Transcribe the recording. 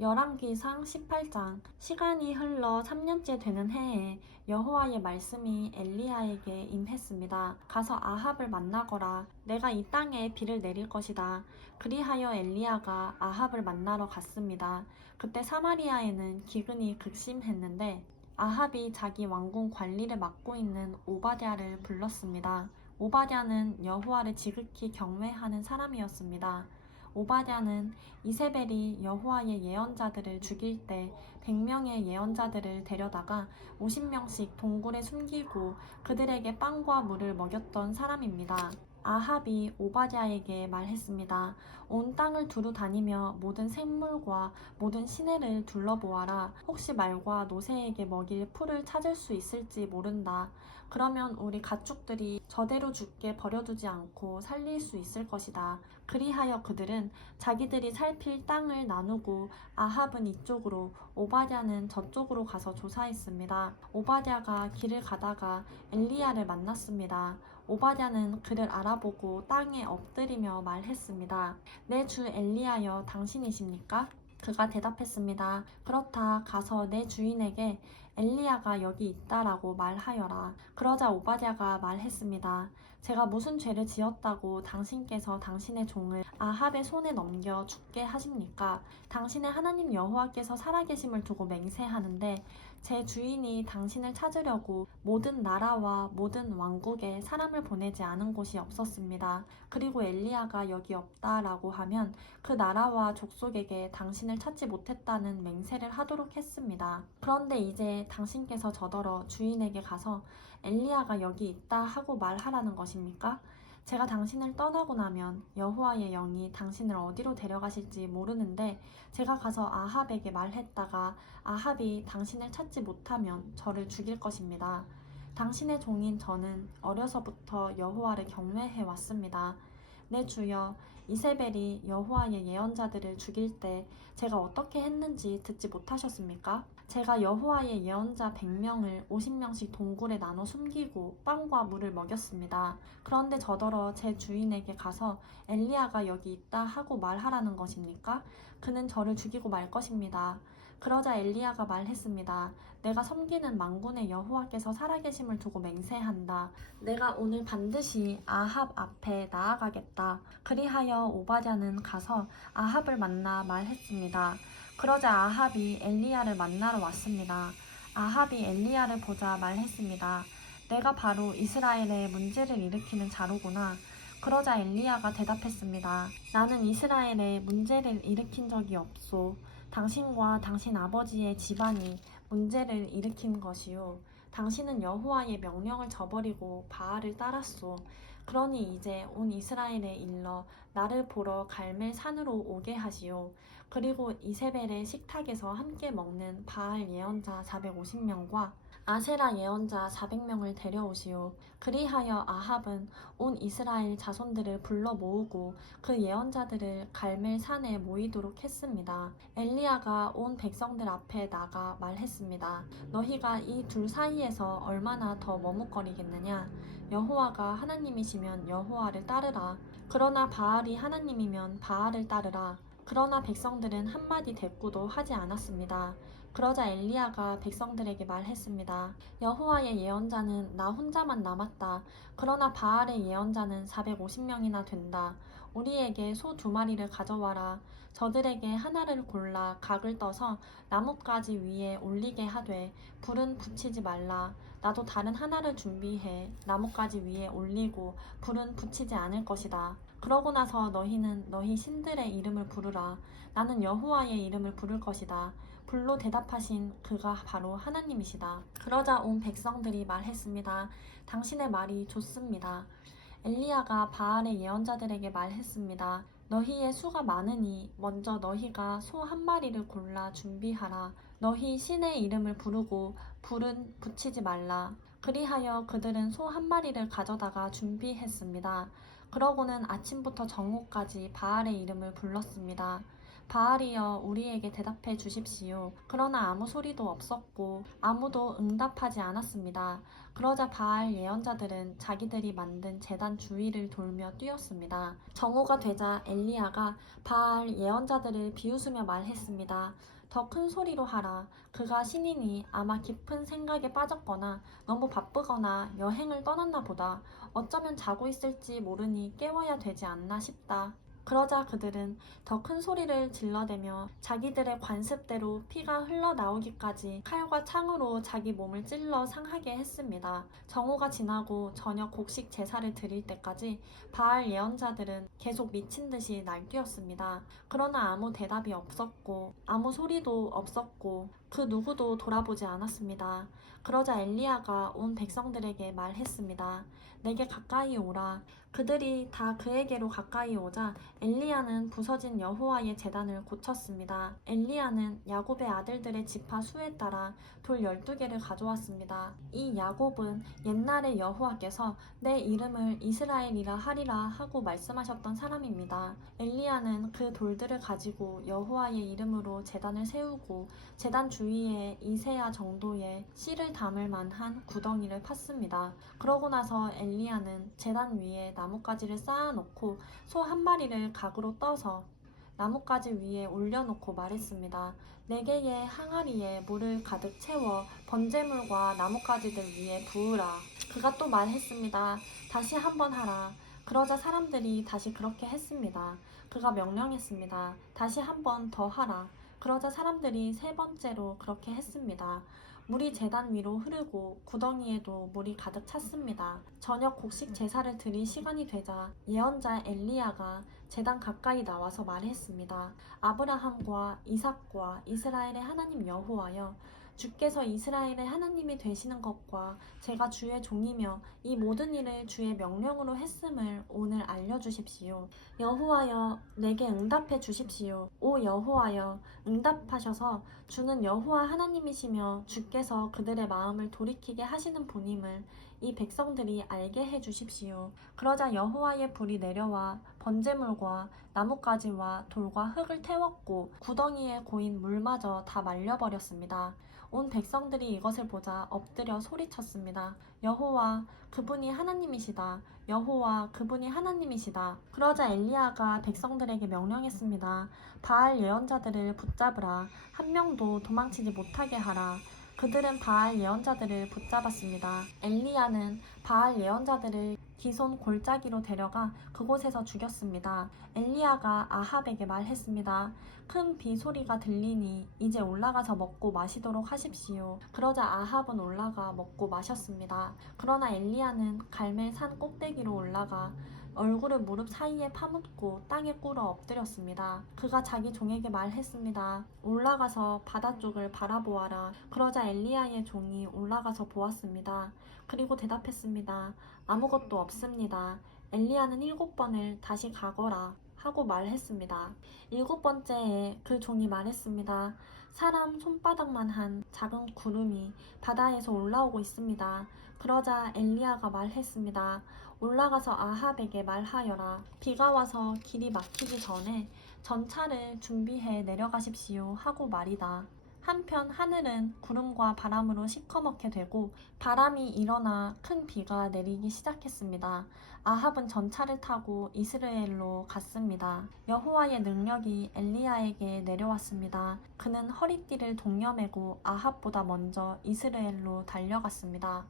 열왕기상 18장. 시간이 흘러 3년째 되는 해에 여호와의 말씀이 엘리야에게 임했습니다. 가서 아합을 만나거라. 내가 이 땅에 비를 내릴 것이다. 그리하여 엘리야가 아합을 만나러 갔습니다. 그때 사마리아에는 기근이 극심했는데 아합이 자기 왕궁 관리를 맡고 있는 오바댜를 불렀습니다. 오바댜는 여호와를 지극히 경외하는 사람이었습니다. 오바댜는 이세벨이 여호와의 예언자들을 죽일 때 100명의 예언자들을 데려다가 50명씩 동굴에 숨기고 그들에게 빵과 물을 먹였던 사람입니다. 아합이 오바댜에게 말했습니다. 온 땅을 두루 다니며 모든 샘물과 모든 시내를 둘러보아라. 혹시 말과 노새에게 먹일 풀을 찾을 수 있을지 모른다. 그러면 우리 가축들이 저대로 죽게 버려두지 않고 살릴 수 있을 것이다. 그리하여 그들은 자기들이 살필 땅을 나누고 아합은 이쪽으로 오바댜는 저쪽으로 가서 조사했습니다. 오바댜가 길을 가다가 엘리야를 만났습니다. 오바댜는 그를 알아보고 땅에 엎드리며 말했습니다. 내 주 엘리야여, 당신이십니까? 그가 대답했습니다. 그렇다. 가서 내 주인에게 엘리야가 여기 있다라고 말하여라. 그러자 오바댜가 말했습니다. 제가 무슨 죄를 지었다고 당신께서 당신의 종을 아합의 손에 넘겨 죽게 하십니까? 당신의 하나님 여호와께서 살아계심을 두고 맹세하는데 제 주인이 당신을 찾으려고 모든 나라와 모든 왕국에 사람을 보내지 않은 곳이 없었습니다. 그리고 엘리야가 여기 없다라고 하면 그 나라와 족속에게 당신을 찾지 못했다는 맹세를 하도록 했습니다. 그런데 이제 당신께서 저더러 주인에게 가서 엘리야가 여기 있다 하고 말하라는 것입니까? 제가 당신을 떠나고 나면 여호와의 영이 당신을 어디로 데려가실지 모르는데 제가 가서 아합에게 말했다가 아합이 당신을 찾지 못하면 저를 죽일 것입니다. 당신의 종인 저는 어려서부터 여호와를 경외해 왔습니다. 내 주여, 이세벨이 여호와의 예언자들을 죽일 때 제가 어떻게 했는지 듣지 못하셨습니까? 제가 여호와의 예언자 100명을 50명씩 동굴에 나눠 숨기고 빵과 물을 먹였습니다. 그런데 저더러 제 주인에게 가서 엘리야가 여기 있다 하고 말하라는 것입니까? 그는 저를 죽이고 말 것입니다. 그러자 엘리야가 말했습니다. 내가 섬기는 만군의 여호와께서 살아계심을 두고 맹세한다. 내가 오늘 반드시 아합 앞에 나아가겠다. 그리하여 오바댜는 가서 아합을 만나 말했습니다. 그러자 아합이 엘리야를 만나러 왔습니다. 아합이 엘리야를 보자 말했습니다. 내가 바로 이스라엘에 문제를 일으키는 자로구나. 그러자 엘리야가 대답했습니다. 나는 이스라엘에 문제를 일으킨 적이 없소. 당신과 당신 아버지의 집안이 문제를 일으킨 것이요. 당신은 여호와의 명령을 저버리고 바알을 따랐소. 그러니 이제 온 이스라엘에 일러 나를 보러 갈멜 산으로 오게 하시오. 그리고 이세벨의 식탁에서 함께 먹는 바알 예언자 450명과 아세라 예언자 400명을 데려오시오. 그리하여 아합은 온 이스라엘 자손들을 불러 모으고 그 예언자들을 갈멜 산에 모이도록 했습니다. 엘리야가 온 백성들 앞에 나가 말했습니다. 너희가 이 둘 사이에서 얼마나 더 머뭇거리겠느냐? 여호와가 하나님이시면 여호와를 따르라. 그러나 바알이 하나님이면 바알을 따르라. 그러나 백성들은 한마디 대꾸도 하지 않았습니다. 그러자 엘리야가 백성들에게 말했습니다. 여호와의 예언자는 나 혼자만 남았다. 그러나 바알의 예언자는 450명이나 된다. 우리에게 소 2마리를 가져와라. 저들에게 하나를 골라 각을 떠서 나뭇가지 위에 올리게 하되 불은 붙이지 말라. 나도 다른 하나를 준비해 나뭇가지 위에 올리고 불은 붙이지 않을 것이다. 그러고 나서 너희는 너희 신들의 이름을 부르라. 나는 여호와의 이름을 부를 것이다. 불로 대답하신 그가 바로 하나님이시다. 그러자 온 백성들이 말했습니다. 당신의 말이 좋습니다. 엘리야가 바알의 예언자들에게 말했습니다. 너희의 수가 많으니 먼저 너희가 소 1마리를 골라 준비하라. 너희 신의 이름을 부르고 불은 붙이지 말라. 그리하여 그들은 소 1마리를 가져다가 준비했습니다. 그러고는 아침부터 정오까지 바알의 이름을 불렀습니다. 바알이여 우리에게 대답해 주십시오. 그러나 아무 소리도 없었고 아무도 응답하지 않았습니다. 그러자 바알 예언자들은 자기들이 만든 제단 주위를 돌며 뛰었습니다. 정오가 되자 엘리야가 바알 예언자들을 비웃으며 말했습니다. 더 큰 소리로 하라. 그가 신이니 아마 깊은 생각에 빠졌거나 너무 바쁘거나 여행을 떠났나 보다. 어쩌면 자고 있을지 모르니 깨워야 되지 않나 싶다. 그러자 그들은 더 큰 소리를 질러대며 자기들의 관습대로 피가 흘러나오기까지 칼과 창으로 자기 몸을 찔러 상하게 했습니다. 정오가 지나고 저녁 곡식 제사를 드릴 때까지 바알 예언자들은 계속 미친 듯이 날뛰었습니다. 그러나 아무 대답이 없었고 아무 소리도 없었고 그 누구도 돌아보지 않았습니다. 그러자 엘리야가 온 백성들에게 말했습니다. 내게 가까이 오라. 그들이 다 그에게로 가까이 오자 엘리야는 부서진 여호와의 제단을 고쳤습니다. 엘리야는 야곱의 아들들의 지파 수에 따라 돌 12개를 가져왔습니다. 이 야곱은 옛날에 여호와께서 내 이름을 이스라엘이라 하리라 하고 말씀하셨던 사람입니다. 엘리야는 그 돌들을 가지고 여호와의 이름으로 제단을 세우고 제단 주위에 이세야 정도의 씨를 담을 만한 구덩이를 팠습니다. 그러고 나서 엘리야는 제단 위에 나뭇가지를 쌓아놓고 소 한 마리를 각으로 떠서 나뭇가지 위에 올려놓고 말했습니다. 4개의 항아리에 물을 가득 채워 번제물과 나뭇가지들 위에 부으라. 그가 또 말했습니다. 다시 한번 하라. 그러자 사람들이 다시 그렇게 했습니다. 그가 명령했습니다. 다시 한번 더 하라. 그러자 사람들이 3번째로 그렇게 했습니다. 물이 제단 위로 흐르고 구덩이에도 물이 가득 찼습니다. 저녁 곡식 제사를 드릴 시간이 되자 예언자 엘리야가 제단 가까이 나와서 말했습니다. 아브라함과 이삭과 이스라엘의 하나님 여호와여, 주께서 이스라엘의 하나님이 되시는 것과 제가 주의 종이며 이 모든 일을 주의 명령으로 했음을 오늘 알려주십시오. 여호와여, 내게 응답해 주십시오. 오 여호와여, 응답하셔서 주는 여호와 하나님이시며 주께서 그들의 마음을 돌이키게 하시는 분임을 이 백성들이 알게 해 주십시오. 그러자 여호와의 불이 내려와 번제물과 나뭇가지와 돌과 흙을 태웠고 구덩이에 고인 물마저 다 말려버렸습니다. 온 백성들이 이것을 보자 엎드려 소리쳤습니다. 여호와, 그분이 하나님이시다. 여호와, 그분이 하나님이시다. 그러자 엘리야가 백성들에게 명령했습니다. 바알 예언자들을 붙잡으라. 한 명도 도망치지 못하게 하라. 그들은 바알 예언자들을 붙잡았습니다. 엘리야는 바알 예언자들을 기손 골짜기로 데려가 그곳에서 죽였습니다. 엘리야가 아합에게 말했습니다. 큰 비 소리가 들리니 이제 올라가서 먹고 마시도록 하십시오. 그러자 아합은 올라가 먹고 마셨습니다. 그러나 엘리야는 갈멜 산 꼭대기로 올라가 얼굴을 무릎 사이에 파묻고 땅에 꿇어 엎드렸습니다. 그가 자기 종에게 말했습니다. 올라가서 바다 쪽을 바라보아라. 그러자 엘리야의 종이 올라가서 보았습니다. 그리고 대답했습니다. 아무것도 없습니다. 엘리야는 7번을 다시 가거라 하고 말했습니다. 7번째에 그 종이 말했습니다. 사람 손바닥만 한 작은 구름이 바다에서 올라오고 있습니다. 그러자 엘리야가 말했습니다. 올라가서 아합에게 말하여라. 비가 와서 길이 막히기 전에 전차를 준비해 내려가십시오 하고 말이다. 한편 하늘은 구름과 바람으로 시커멓게 되고 바람이 일어나 큰 비가 내리기 시작했습니다. 아합은 전차를 타고 이스라엘로 갔습니다. 여호와의 능력이 엘리야에게 내려왔습니다. 그는 허리띠를 동여매고 아합보다 먼저 이스라엘로 달려갔습니다.